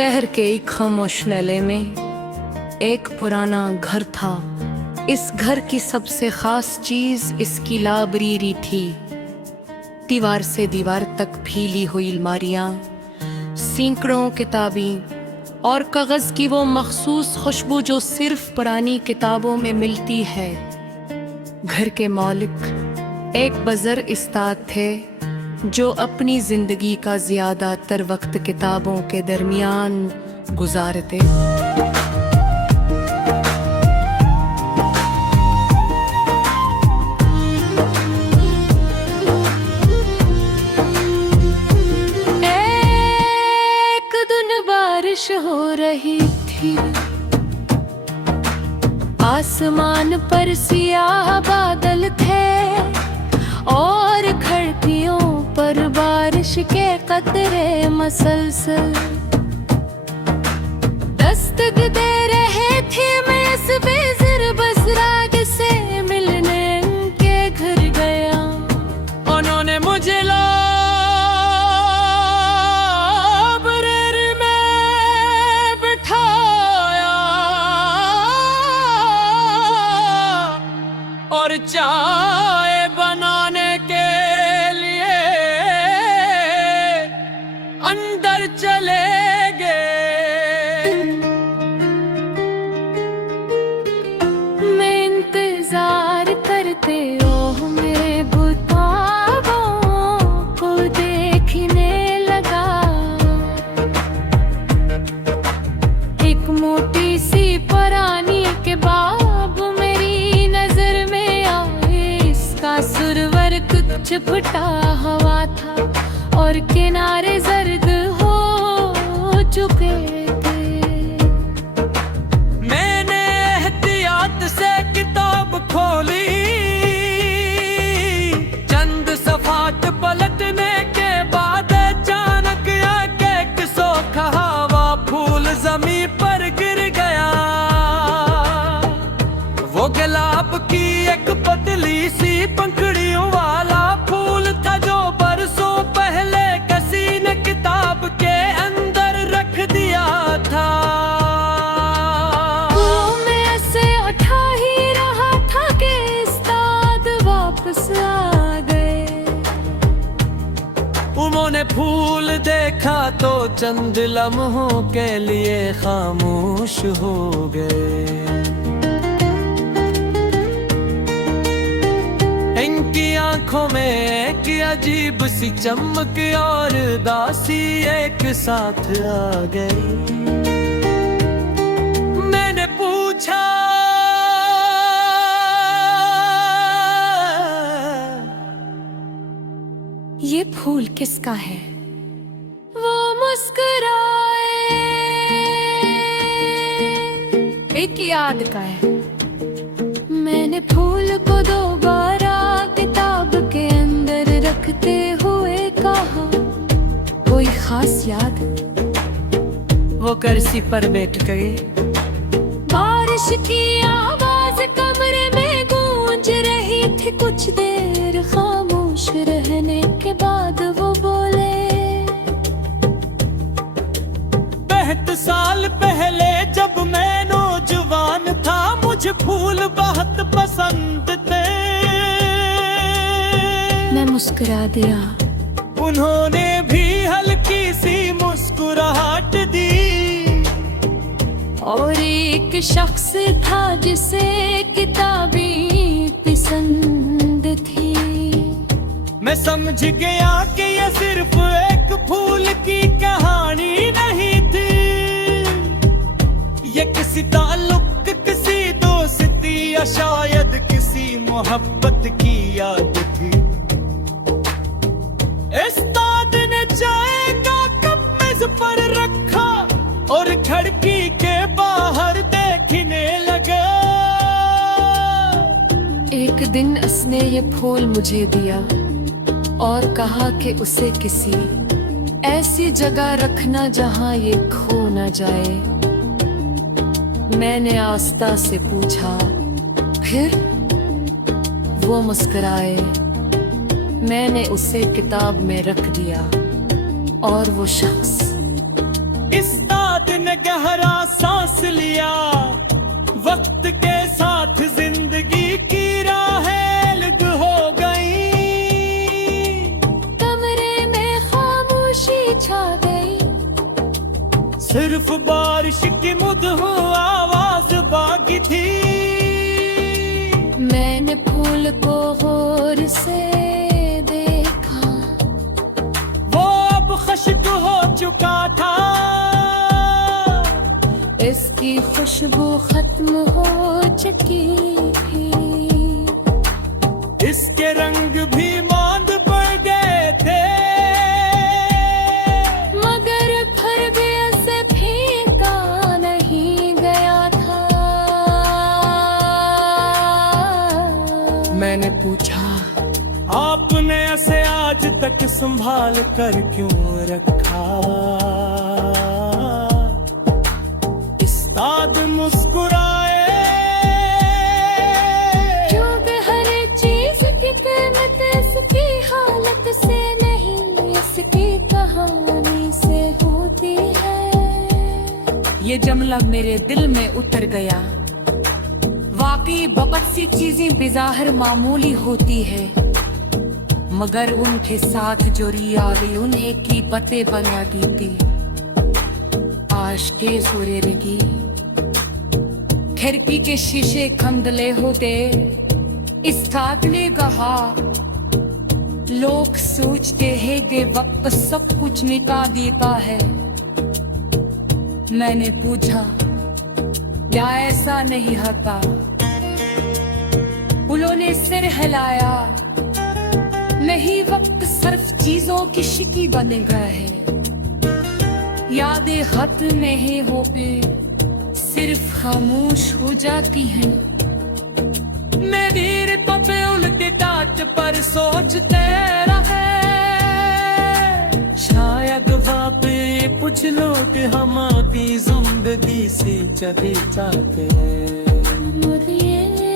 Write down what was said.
शहर के एक खामोश नेले में एक पुराना घर था। इस घर की सबसे खास चीज इसकी लाइब्रेरी थी। दीवार से दीवार तक फैली हुई अलमारियां, सैकड़ों किताबें और कागज की वो मखसूस खुशबू जो सिर्फ पुरानी किताबों में मिलती है। घर के मालिक एक बुजुर्ग उस्ताद थे जो अपनी जिंदगी का ज्यादातर वक्त किताबों के दरमियान गुजारते। एक दिन बारिश हो रही थी, आसमान पर सियाह बादल थे और खिड़कियों पर बारिश के कतरे मसलसल दस्तक दे रहे थे। मैं इस बेज़र बसराग से मिलने उनके घर गया। उन्होंने मुझे लाइब्रेरी में बिठाया और चाय बनाने के लिए अंदर चले गए। मैं इंतजार करते ओह मेरे बुताबों को देखने लगा। एक मोटी सी पुरानी किताब मेरी नजर में आई। इसका सुरवर कुछ फटा हुआ था और किनारे जर्द हो चुके थे। मैंने एहतियात से किताब खोली, चंद सफात पलटने के बाद अचानक एक सूखा हुआ फूल जमीन पर गिर गया। वो गुलाब की एक पतली सी पंखुड़ियों वाला फूल था जो बरसों पहले किसी ने किताब के अंदर रख दिया था। वो मैं ऐसे उठा ही रहा था कि उस्ताद वापस आ गए। उन्होंने फूल देखा तो चंद लम्हों के लिए खामोश हो गए। इनकी आंखों में एक अजीब सी चमक और दासी एक साथ आ गई। मैंने पूछा, ये फूल किसका है? वो मुस्कुराए, एक याद का है। मैंने फूल को दोबारा किताब के अंदर रखते हुए कहा, कोई खास याद? वो कुर्सी पर बैठ गई। बारिश की आवाज कमरे में गूंज रही थी। कुछ देर खामोश रहने के बाद वो बोले, 65 साल पहले जब मैं नौजवान था मुझे फूल बहुत पसंद थे। मैं मुस्कुरा दिया। उन्होंने भी हल्की सी मुस्कुराहट दी। और एक शख्स था जिसे किताबें पसंद थी। मैं समझ गया कि ये सिर्फ एक फूल की कहानी नहीं थी। ये किसी ताल्लुक, किसी दोस्ती या शायद किसी मोहब्बत की याद थी। उस्ताद ने चाय का कप मेज पर रखा और खिड़की के बाहर देखने लगा। एक दिन उसने ये फूल मुझे दिया और कहा कि उसे किसी ऐसी जगह रखना जहां ये खो न जाए। मैंने आस्था से पूछा, फिर? वो मुस्कुराए। मैंने उसे किताब में रख दिया और वो शख्स इस सांस लिया। वक्त के साथ जिंदगी की राहें अलग हो गई। कमरे में खामोशी छा गई। सिर्फ बारिश की मुदहू आवाज बाकी थी। मैंने फूल को गौर से देखा। वो अब खुश्क हो चुका था। इसकी खुशबू खत्म हो चुकी थी। इसके रंग भी मांद पड़ गए थे। मगर फिर भी ऐसे फीका नहीं गया था। मैंने पूछा, आपने ऐसे आज तक संभाल कर क्यों रखा? उस्ताद मुस्कुराए। क्योंकि हर एक चीज की कीमत इसकी हालत से नहीं, इसकी कहानी से होती है। ये जुमला मेरे दिल में उतर गया। वाकई बहुत सी चीजें बेज़ाहिर मामूली होती है, मगर उनके साथ जो रियाली उन्हें की पते बना देती। आश के सूर्य खिड़की के शीशे खंदले होते। उस्ताद ने कहा, लोग सोचते हैं कि वक्त सब कुछ मिटा देता है। मैंने पूछा, क्या ऐसा नहीं होता? उन्होंने सिर हिलाया। नहीं, वक्त सिर्फ चीजों की शिकी बन गया है। यादें खत्म नहीं होती, सिर्फ खामोश हो जाती हैं। मेरी पे उनके टाट पर सोचते रहे। शायद वाकई कुछ लोग हमारी जिंदगी से चले जाते हैं। मुझे